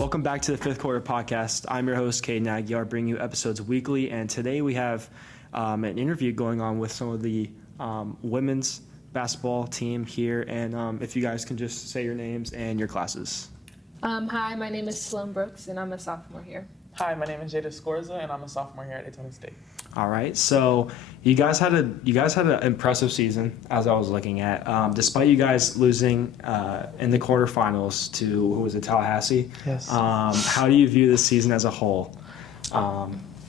Welcome back to the Fifth Quarter Podcast. I'm your host, Caden Aguiar, bringing you episodes weekly. And today we have an interview going on with some of the women's basketball team here. And if you guys can just say your names and your classes. Hi, my name is Ceylone Brooks, and I'm a sophomore here. Hi, my name is Jayda Scorza, and I'm a sophomore here at Daytona State. All right, so you guys had an impressive season, as I was looking at. Despite you guys losing in the quarterfinals to who was it, Tallahassee? Yes. How do you view this season as a whole?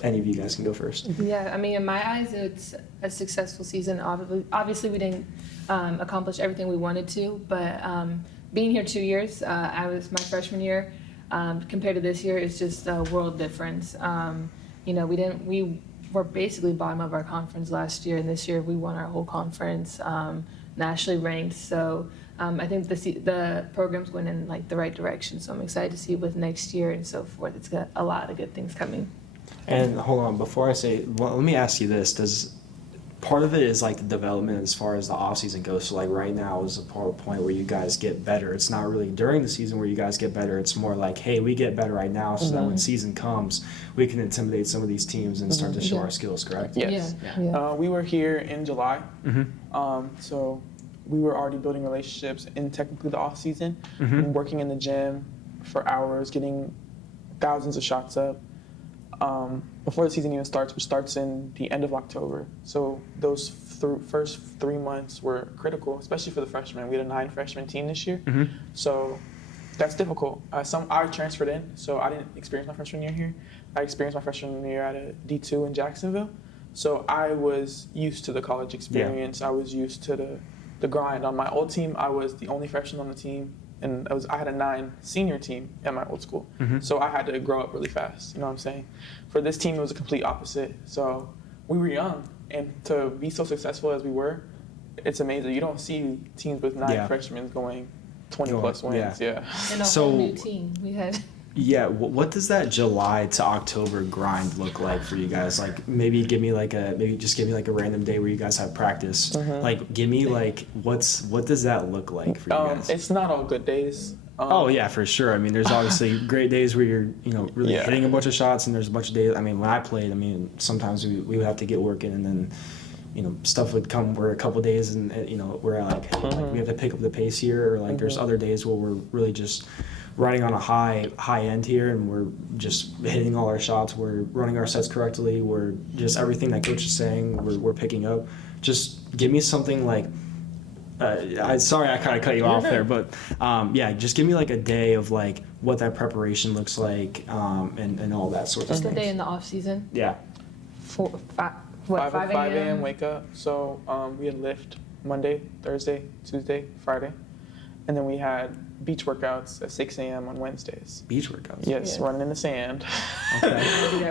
Any of you guys can go first. Yeah, I mean, in my eyes, it's a successful season. Obviously, we didn't accomplish everything we wanted to, but being here 2 years, I was my freshman year. Compared to this year, it's just a world difference. We were basically bottom of our conference last year, and this year we won our whole conference, nationally ranked. So I think the program's going in like the right direction. So I'm excited to see with next year and so forth. It's got a lot of good things coming. And hold on, before I say, well, let me ask you this: part of it is like the development as far as the off season goes. So like right now is a point where you guys get better. It's not really during the season where you guys get better. It's more like, hey, we get better right now, so that when season comes, we can intimidate some of these teams and start to show our skills. Correct? Yes. Yeah. We were here in July, Mm-hmm. so we were already building relationships in technically the off season, Mm-hmm. working in the gym for hours, getting thousands of shots up. Before the season even starts, which starts in the end of October. So those first 3 months were critical, especially for the freshmen. We had a 9-freshman team this year, Mm-hmm. so that's difficult. I transferred in, so I didn't experience my freshman year here. I experienced my freshman year at a D2 in Jacksonville. So I was used to the college experience. Yeah. I was used to the grind. On my old team, I was the only freshman on the team. And I had a 9 senior team at my old school. Mm-hmm. So I had to grow up really fast, you know what I'm saying? For this team, it was a complete opposite. So we were young, and to be so successful as we were, it's amazing. You don't see teams with 9 freshmen going 20-plus wins. Yeah. And a whole new team we had. Yeah, what does that July to October grind look like for you guys? Like maybe just give me like a random day where you guys have practice. Mm-hmm. Like give me like what does that look like for you guys? It's not all good days. Oh yeah, for sure. I mean, there's obviously great days where you're really hitting a bunch of shots, and there's a bunch of days. I mean, when I played, sometimes we would have to get working, and then stuff would come where a couple days and we're like, hey, like we have to pick up the pace here, or like there's other days where we're really just riding on a high end here, and we're just hitting all our shots, we're running our sets correctly, we're just everything that coach is saying we're picking up. Just give me something like sorry I kind of cut you off there, but just give me like a day of like what that preparation looks like, and all that sort of Just stuff. a day in the off season. Yeah. 5 a.m. wake up. So we had lift Monday, Thursday, Tuesday, Friday. And then we had beach workouts at 6 a.m. on Wednesdays. Beach workouts? Yes, running in the sand. Okay.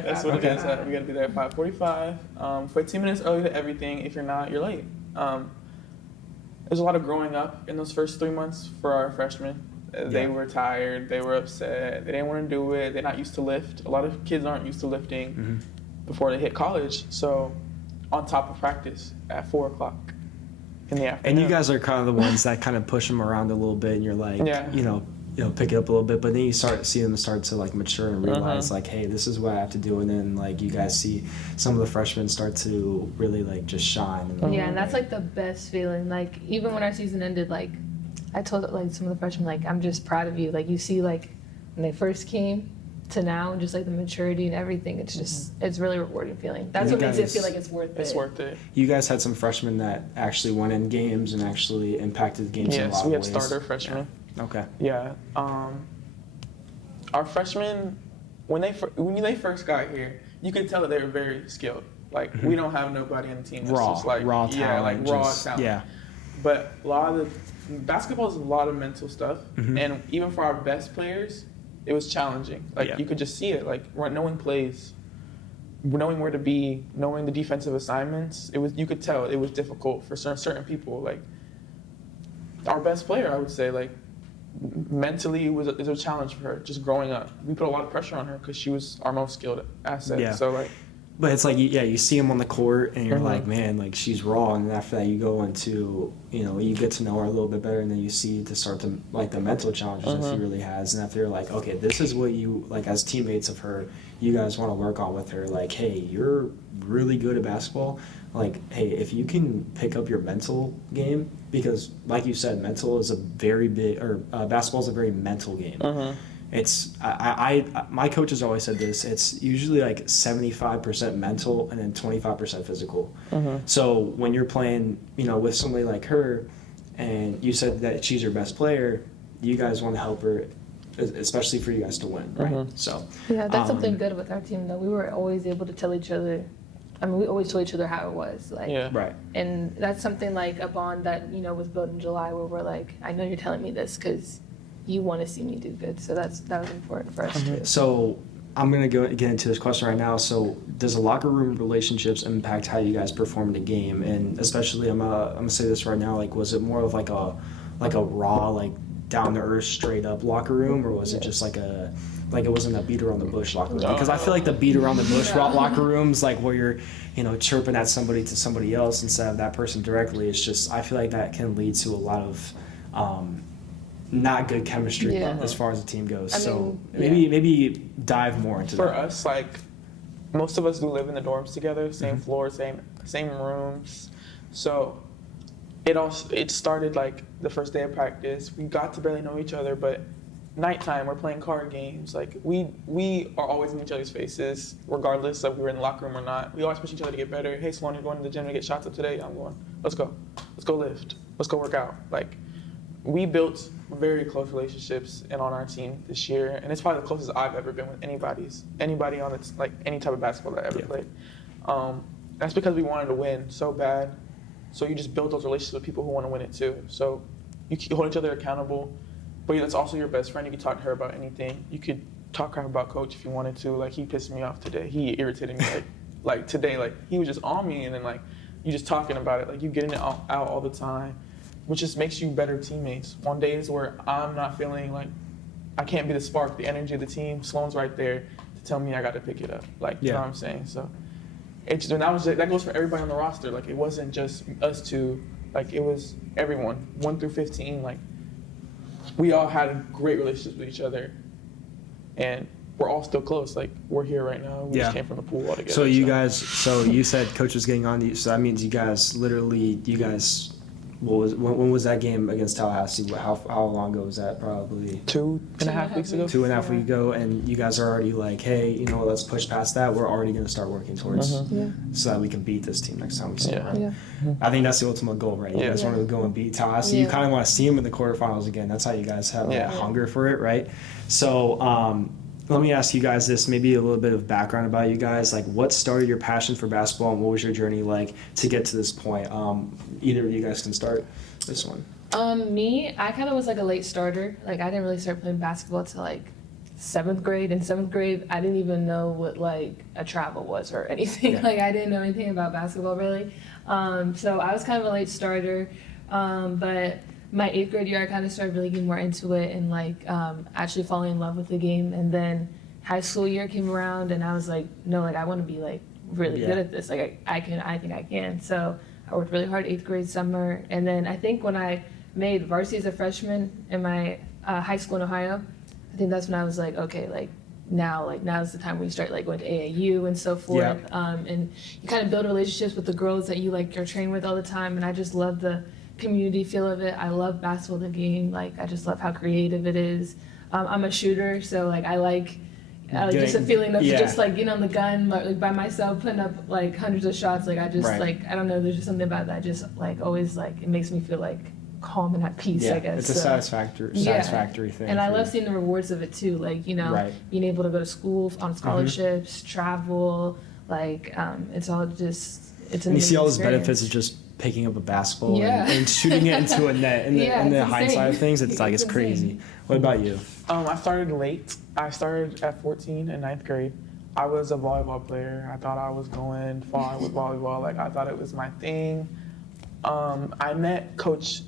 That's what it is. We got to be there at 5:45. 15 minutes early to everything. If you're not, you're late. There's a lot of growing up in those first 3 months for our freshmen. They were tired. They were upset. They didn't want to do it. They're not used to lift. A lot of kids aren't used to lifting before they hit college. So on top of practice at 4 o'clock. In the afternoon. And you guys are kind of the ones that kind of push them around a little bit, and you're like, pick it up a little bit. But then you see them start to like mature and realize like, hey, this is what I have to do. And then like you guys see some of the freshmen start to really like just shine. And, Yeah, and that's like the best feeling. Like even when our season ended, like I told like some of the freshmen, like I'm just proud of you. Like you see like when they first came to now, and just like the maturity and everything, it's just it's really rewarding feeling. That's what makes it feel like it's worth it. It's worth it. You guys had some freshmen that actually won in games and actually impacted the games in a lot of ways. Yes, we had starter freshmen. Yeah. Okay. Yeah. Our freshmen, when they first got here, you could tell that they were very skilled. Like we don't have nobody on the team that's just like raw talent. Raw talent. Yeah. But a lot of basketball is a lot of mental stuff, and even for our best players, it was challenging. Like you could just see it. Like knowing plays, knowing where to be, knowing the defensive assignments. You could tell it was difficult for certain people. Like our best player, I would say, like mentally it was a challenge for her just growing up. We put a lot of pressure on her because she was our most skilled asset. Yeah. So like But it's like, yeah, you see them on the court, and you're like, man, like, she's raw. And after that, you go into, you get to know her a little bit better, and then you see to start to, like, the mental challenges that she really has. And after you're like, okay, this is what you, like, as teammates of her, you guys want to work on with her. Like, hey, you're really good at basketball. Like, hey, if you can pick up your mental game, because, like you said, mental is a very big, or basketball is a very mental game. It's my coaches always said this. It's usually like 75% mental and then 25% physical. So when you're playing, with somebody like her, and you said that she's your best player, you guys want to help her, especially for you guys to win, right? So yeah, that's something good with our team though. We were always able to tell each other. I mean, we always told each other how it was, like, right. And that's something like a bond that was built in July, where we're like, I know you're telling me this because you want to see me do good. So that was important for us too. So I'm gonna get into this question right now. So does the locker room relationships impact how you guys perform in the game? And especially, I'm gonna say this right now. Like, was it more of like a raw, like, down to earth, straight up locker room, or was it just like it wasn't a beat around the bush locker room? Because I feel like the beat around the bush locker rooms, like where you're, chirping at somebody to somebody else instead of that person directly. It's just, I feel like that can lead to a lot of not good chemistry as far as the team goes. Maybe dive more into that. For us, like, most of us do live in the dorms together, same floor, same rooms. So it started like the first day of practice. We got to barely know each other, but nighttime we're playing card games. Like, we are always in each other's faces, regardless of if we were in the locker room or not. We always push each other to get better. Hey, Ceylone, you're going to the gym to get shots up today? I'm going. Let's go lift. Let's go work out. Like, we built very close relationships and on our team this year, and it's probably the closest I've ever been with anybody on it's like any type of basketball that I ever played. That's because we wanted to win so bad. So you just build those relationships with people who want to win it too. So you hold each other accountable, but that's also your best friend. You can talk to her about anything. You could talk crap about coach if you wanted to. Like, he pissed me off today. He irritated me. Like today, like, he was just on me, and then like you just talking about it. Like, you getting it out all the time, which just makes you better teammates. On days where I'm not feeling like I can't be the spark, the energy of the team, Sloan's right there to tell me I got to pick it up. Like, you know what I'm saying? So that goes for everybody on the roster. Like, it wasn't just us two. Like, it was everyone, 1 through 15. Like, we all had great relationships with each other, and we're all still close. Like, we're here right now. We just came from the pool all together. So you said coach was getting on you. So that means you guys, when was that game against Tallahassee? How long ago was that? Probably 2.5 weeks ago. 2.5 weeks ago, and you guys are already like, hey, let's push past that. We're already going to start working towards so that we can beat this team next time we see them. I think that's the ultimate goal, right? You guys want to go and beat Tallahassee. You kind of want to see them in the quarterfinals again. That's how you guys have that hunger for it, right? So let me ask you guys this, maybe a little bit of background about you guys. Like, what started your passion for basketball, and what was your journey like to get to this point? Either of you guys can start this one. Me, I kind of was like a late starter. Like, I didn't really start playing basketball till like 7th grade. In 7th grade, I didn't even know what like a travel was or anything. Like, I didn't know anything about basketball really. So I was kind of a late starter, but my 8th grade year, I kind of started really getting more into it and like actually falling in love with the game. And then high school year came around, and I was like, no, like, I want to be like really good at this. Like, I think I can. So I worked really hard 8th grade summer, and then I think when I made varsity as a freshman in my high school in Ohio, I think that's when I was like, okay, like now's the time when you start like going to AAU and so forth. And you kind of build relationships with the girls that you like you're trained with all the time, and I just love the community feel of it. I love basketball, the game. Like, I just love how creative it is. I'm a shooter, so like I like just a feeling of just like getting on the gun like by myself, putting up like hundreds of shots. Like, I just like, I don't know, there's just something about that. Just like always, like, it makes me feel like calm and at peace. I guess it's a satisfactory thing. And I love seeing the rewards of it too. Like, being able to go to school on scholarships, travel. Like, it's all just an you see all those experience. benefits of just picking up a basketball and shooting it into a net. In the hindsight of things, it's like, it's crazy. What about you? I started late. I started at 14 in 9th grade. I was a volleyball player. I thought I was going far with volleyball. Like, I thought it was my thing. I met Coach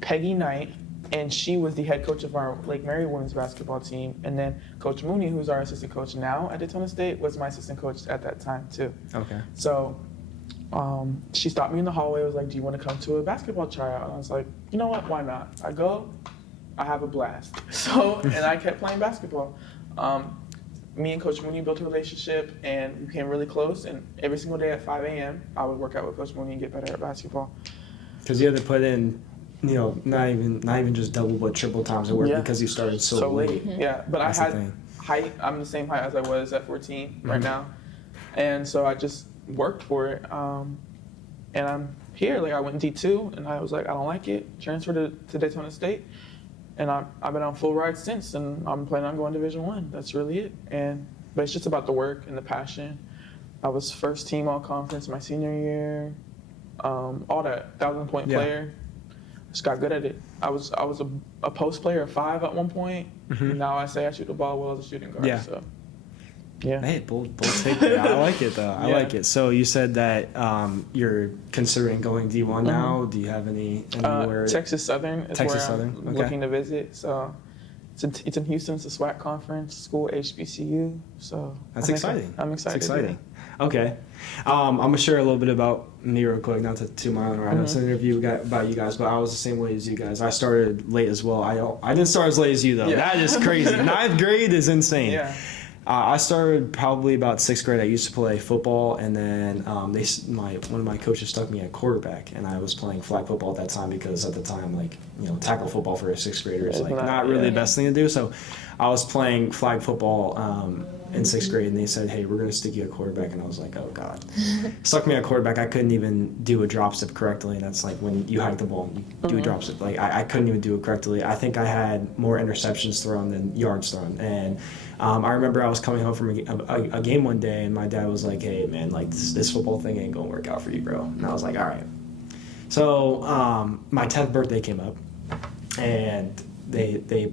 Peggy Knight and she was the head coach of our Lake Mary women's basketball team. And then Coach Mooney, who's our assistant coach now at Daytona State, was my assistant coach at that time too. Okay. So she stopped me in the hallway, was like, do you want to come to a basketball tryout? And I was like, you know what, why not? I go, I have a blast. So, and I kept playing basketball. Me and Coach Mooney built a relationship and we became really close. And every single day at 5 a.m., I would work out with Coach Mooney and get better at basketball. Because you had to put in, not even just double but triple times of work because you started so late. Mm-hmm. Yeah, but That's I had height. I'm the same height as I was at 14 right now, and so I just worked for it. And I'm here. Like I went D2, and I was like, I don't like it. Transferred to Daytona State. And I've been on full ride since, and I'm planning on going Division I. That's really it. But it's just about the work and the passion. I was first team all conference my senior year, all that 1,000-point player. Just got good at it. I was a post player of 5 at one point. And now I say I shoot the ball well as a shooting guard. Yeah. So, yeah. Hey, bold take there. I like it though. I like it. So you said that you're considering going D1 now. Do you have anywhere? Texas Southern is Texas where Southern. I'm Okay. looking to visit. So it's in Houston. It's a SWAC conference, school HBCU. So That's exciting. I'm excited. It's exciting. Okay. I'm going to share a little bit about me real quick, not to toot my own horn. I know it's an interview about you guys, but I was the same way as you guys. I started late as well. I didn't start as late as you, though. Yeah. That is crazy. 9th grade is insane. Yeah. I started probably about 6th grade. I used to play football, and then one of my coaches stuck me at quarterback, and I was playing flag football at that time because at the time, tackle football for a 6th grader is not really the best thing to do. So I was playing flag football in 6th grade, and they said, hey, we're going to stick you at quarterback, and I was like, oh, God. Stuck me at quarterback. I couldn't even do a drop step correctly, and that's like when you hike the ball and you do a drop step. I couldn't even do it correctly. I think I had more interceptions thrown than yards thrown, and I remember I was coming home from a game one day, and my dad was like, hey, man, this football thing ain't going to work out for you, bro. And I was like, all right. So my 10th birthday came up, and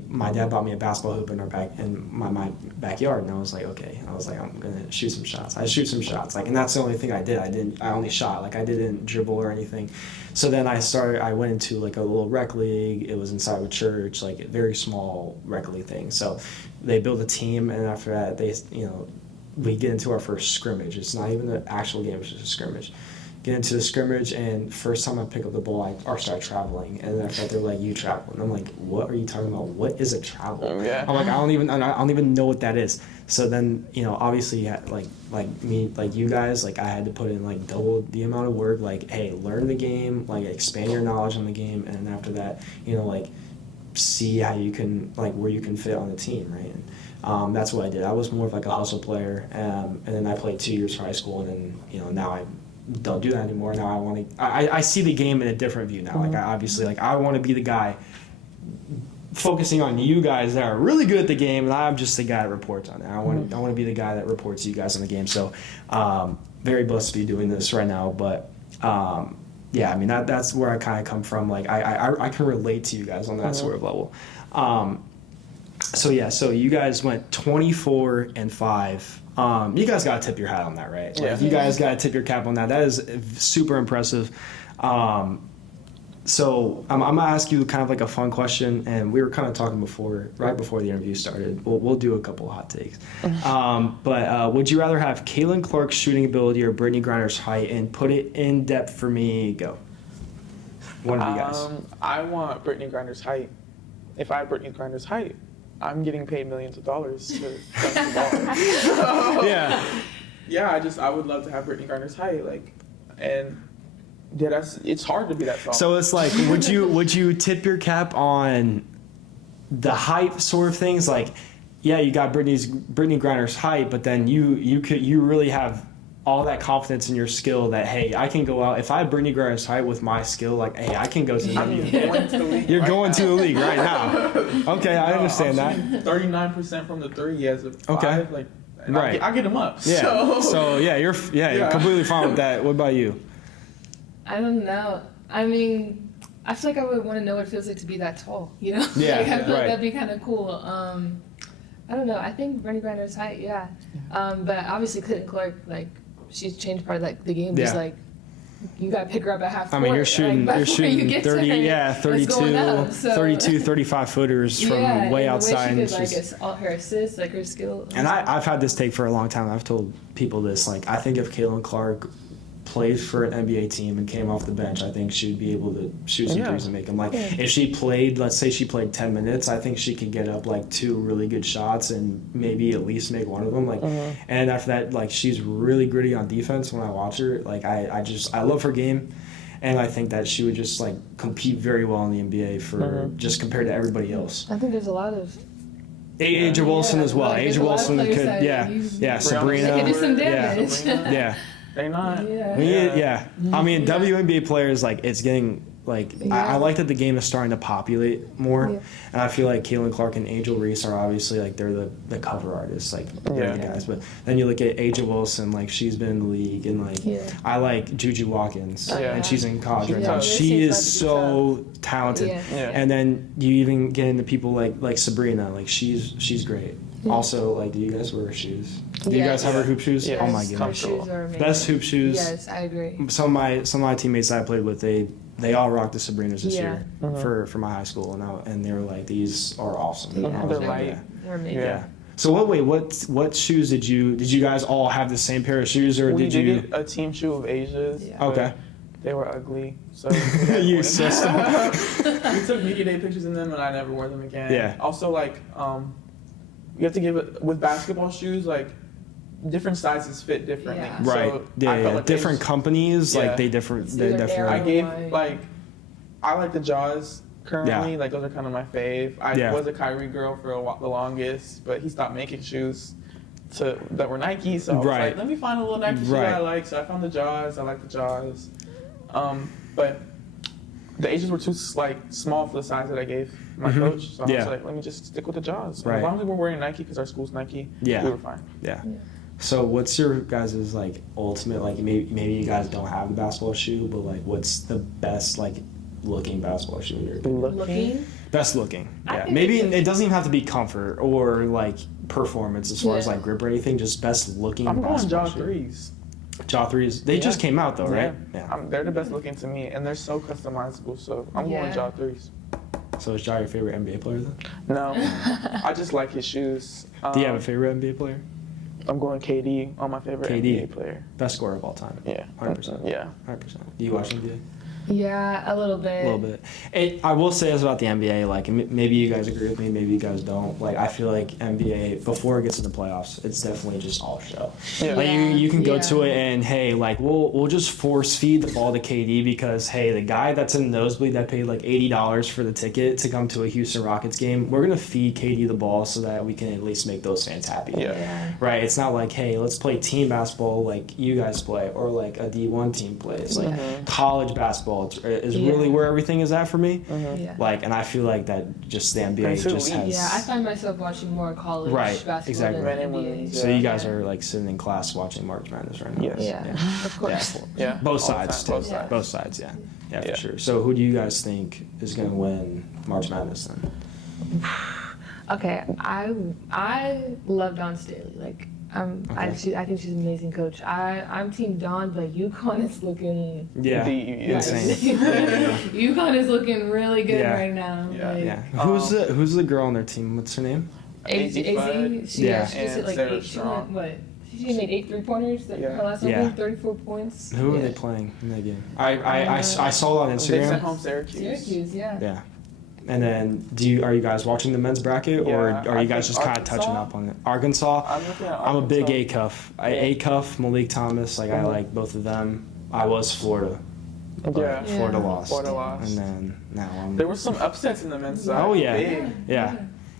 my dad bought me a basketball hoop in my backyard, and I was like, okay. I was like, I'm gonna shoot some shots. I shoot some shots, and that's the only thing I did. I only shot. I didn't dribble or anything. So then I went into a little rec league. It was inside of a church, a very small rec league thing. So they built a team, and after that, we get into our first scrimmage. It's not even an actual game; it's just a scrimmage. Get into the scrimmage, and first time I pick up the ball, I start traveling, and after that they're like, "You travel," and I'm like, "What are you talking about? What is a travel?" Yeah. I'm like, I don't even know what that is. So then, obviously, you guys, I had to put in double the amount of work. Hey, learn the game, expand your knowledge on the game, and then after that, see how you can where you can fit on the team, right? And that's what I did. I was more of a hustle player, and then I played 2 years for high school, and then now I don't do that anymore. Now I see the game in a different view now. I want to be the guy focusing on you guys that are really good at the game, and I'm just the guy that reports on it. I want to be the guy that reports to you guys on the game. So very blessed to be doing this right now, but that's where I kind of come from. I can relate to you guys on that sort of level. So you guys went 24-5. You guys got to tip your hat on that, right? You guys got to tip your cap on that. That is super impressive. So I'm going to ask you kind of a fun question, and we were kind of talking right before the interview started. We'll do a couple of hot takes. But would you rather have Caitlin Clark's shooting ability or Brittany Griner's height? And put it in depth for me. Go. One of you guys. I want Brittany Griner's height. If I had Brittany Griner's height, I'm getting paid millions of dollars to dunk the ball. Yeah, I would love to have Brittany Griner's height, it's hard to be that tall. So it's would you tip your cap on the height sort of things? You got Brittany Griner's height, but then you really have all that confidence in your skill that, hey, I can go out. If I have Brittany Griner's height with my skill, hey, I can go to the league. Going to the league. You're going to the league right now. Okay, I understand that. 39% from the three as a 5. Okay. Right. I get them up. Yeah. So you're completely fine with that. What about you? I don't know. I mean, I feel like I would want to know what it feels like to be that tall, Yeah, I feel like right. that'd be kind of cool. I don't know. I think Brittany Griner's height, yeah. But obviously Caitlin Clark, she's changed part of the game. Yeah. Just you got to pick her up at half court. I mean, you're shooting 32, 35 footers from way outside. The way she could, all her assists, like her skill. And I've had this take for a long time. I've told people this. Like, I think if Caitlin Clark played for an NBA team and came off the bench, I think she'd be able to shoot some threes and make them. Like, if she played, let's say she played 10 minutes, I think she could get up, like, 2 really good shots and maybe at least make one of them. Like, and after that, like, she's really gritty on defense when I watch her. Like, I love her game. And I think that she would just, like, compete very well in the NBA for just compared to everybody else. I think there's a lot of... Aja Wilson as well. Aja Wilson could, Sabrina. They could do some damage. Yeah. They're not. Yeah. I mean, WNBA players, like, it's getting, like, I like that the game is starting to populate more. Yeah. And I feel like Caitlin Clark and Angel Reese are obviously, like, they're the cover artists, like, they're the guys. But then you look at Aja Wilson, like, she's been in the league. And, like, I like Juju Watkins. And she's in college right now. She is so talented. And then you even get into people like Sabrina. Like, she's great. Also, like, do you guys wear shoes? Do you guys have her hoop shoes? Yes. Oh my goodness. Her shoes are amazing. Best hoop shoes. Yes, I agree. Some of my teammates that I played with, they all rocked the Sabrinas this year for my high school, and they were like, these are awesome. They're light. They're amazing. Yeah. So what shoes did you guys all have the same pair of shoes, or we did you get a team shoe of Asia's? Okay. They were ugly, so you system. We took media day pictures in them, and I never wore them again. Yeah. Also, like, you have to give it with basketball shoes, like, different sizes fit differently. Yeah. Right. So Like different companies, like they definitely. I gave I like the Jaws currently. Like, those are kind of my fave. I was a Kyrie girl for the longest, but he stopped making shoes that were Nike. So I was like, let me find a little Nike shoe that I like. So I found the Jaws. I like the Jaws. But the Asians were too small for the size that I gave my coach. So I was like, let me just stick with the Jaws. As long as we were wearing Nike, because our school's Nike, we were fine. Yeah. So what's your guys' like ultimate, like maybe you guys don't have the basketball shoe, but like what's the best like looking basketball shoe in your opinion? Looking? Best looking. Yeah. Maybe it doesn't even have to be comfort or like performance as far as like grip or anything, just best looking basketball shoe. I'm going Jaw 3s. Jaw 3s. They just came out though, right? Yeah. They're the best looking to me, and they're so customizable, so I'm going Jaw 3s. So is Ja your favorite NBA player then? No. I just like his shoes. Do you have a favorite NBA player? I'm going KD on my favorite NBA player. Best scorer of all time. Yeah. 100%. Yeah. 100%. Do you watch NBA? Yeah, a little bit. A little bit. I will say this about the NBA, like, maybe you guys agree with me, maybe you guys don't. Like, I feel like NBA, before it gets to the playoffs, it's definitely just all show. Yeah. Like, you can go to it and, hey, like, we'll just force feed the ball to KD because, hey, the guy that's in the nosebleed that paid, like, $80 for the ticket to come to a Houston Rockets game, we're going to feed KD the ball so that we can at least make those fans happy. Yeah. Right? It's not like, hey, let's play team basketball like you guys play or like a D1 team plays. Like, college basketball is really where everything is at for me. Like, and I feel like that just the NBA just has. Yeah, I find myself watching more college basketball than NBA. So you guys are like sitting in class watching March Madness right now. Yes. Yeah, of course. Yeah. Both sides. Both sides. Yeah, for sure. So who do you guys think is going to win March Madness then? Okay, I love Dawn Staley. Like, I think she's an amazing coach. I'm Team Dawn, but UConn is looking insane. UConn is looking really good right now. Yeah. Who's the girl on their team? What's her name? AZ. She just hit like 8. She made 8 3-pointers. Her last one, 34 points. Who are they playing in that game? I saw it on Instagram. They sent home Syracuse. Yeah. And then, are you guys watching the men's bracket, or are you guys just kind of touching up on it? Arkansas? I'm a big A-Cuff, Malik Thomas. Like, I like both of them. I was Florida. But Florida lost. And then now I'm... There were some upsets in the men's side. Oh, yeah.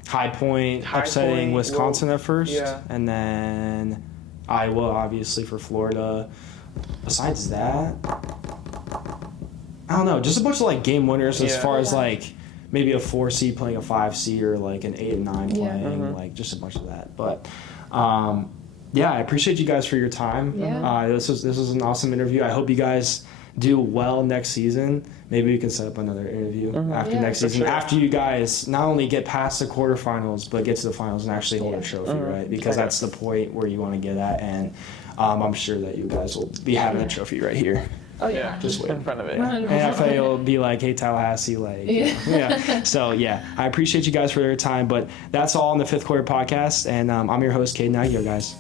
High Point upsetting Wisconsin at first. Yeah. And then Iowa, obviously, for Florida. Besides that, I don't know. Just a bunch of, like, game winners as far as, like... Maybe a 4 seed playing a 5 seed or like an 8 and 9 playing, like just a bunch of that. But I appreciate you guys for your time. Yeah. This was an awesome interview. I hope you guys do well next season. Maybe we can set up another interview after next season. Sure. After you guys not only get past the quarterfinals, but get to the finals and actually hold a trophy, right? Because that's the point where you want to get at. And I'm sure that you guys will be having a trophy right here. Oh yeah. Just wait. In front of it. 100%. And FA will be like, hey, Tallahassee, like, yeah. So, yeah, I appreciate you guys for your time, but that's all on the Fifth Quarter Podcast, and I'm your host, Caden Aguirre, guys.